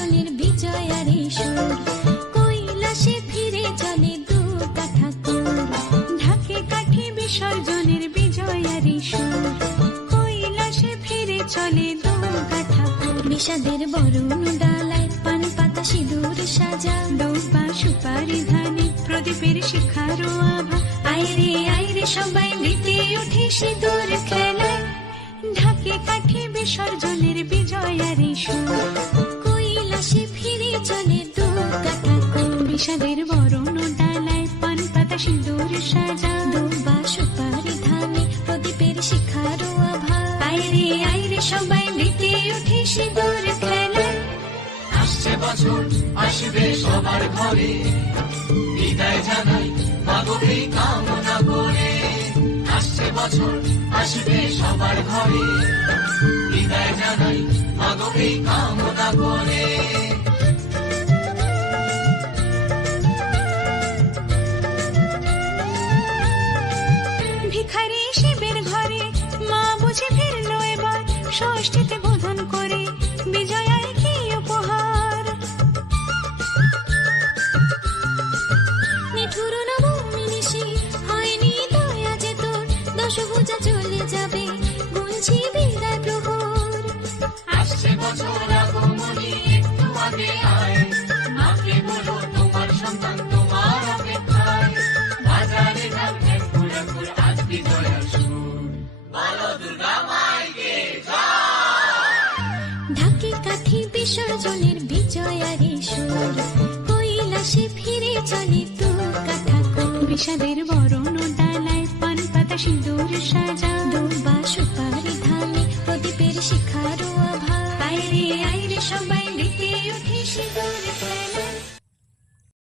বিসর্জনের বিজয়ারে সুর, কৈলাসে ফিরে চলে দু ঠাকুর। ঢাকে কাঠি বিসর্জনের বিজয়ারে সুর, কৈলাসে ফিরে চলে দু ঠাকুর। বিষাদের বরণ ডালায় পান পাতা সিঁদুর সাজা, দৌবা সুপারি ধানে প্রদীপের শিখারো আভা। আইরে সবাই মেতে উঠে সিঁদুর খেলায়, ঢাকে কাঠি বিসর্জনের বিজয়ারে সুর, কৈলাসে ফিরে চলে দু ঠাকুর। বিষাদের বরণ ডালায় পান পাতা সিঁদুর সাজা, দৌবা সুপারি ধানে প্রদীপের শিখারো আভা। আইরে সবাই মেতে উঠে সিঁদুর খেলায়। আসছে বছর আসবে সবার ঘরে, বিদায় জানাই মাগো কামনা করে। আসছে বছর আসবে সবার ঘরে, বিদায় জানাই মাগো কামনা করে। ভিখারি শিবের ঘরে মা বুঝে ফিরলো এবার, ষষ্ঠীতে বোধন করে বিজয়ার কি উপহার। নিঠুর নবমী নিশি হয়নি দয়া যে তোর, দশভুজা চলে যাবে গুনছি বিদায় প্রহর। আসছে বছর আগমনী একটু আগে আয়, মাকে বলো তোমার সন্তান তোমার অপেক্ষায়। বাজারে যাও ঠেকুর আজ বিজয়ার সুর, বলো দুর্গা মাইকে ঢাকে কাঠি বিসর্জনের বিজয়ারে সুর, কৈলাসে ফিরে চলে দু ঠাকুর। বিষাদের বরণ ডালায় পান পাতা সিঁদুর সাজা, দৌবা সুপারি ধানে প্রদীপের শিখারো আভা। আইরে সবাই মেতে উঠে সিঁদুর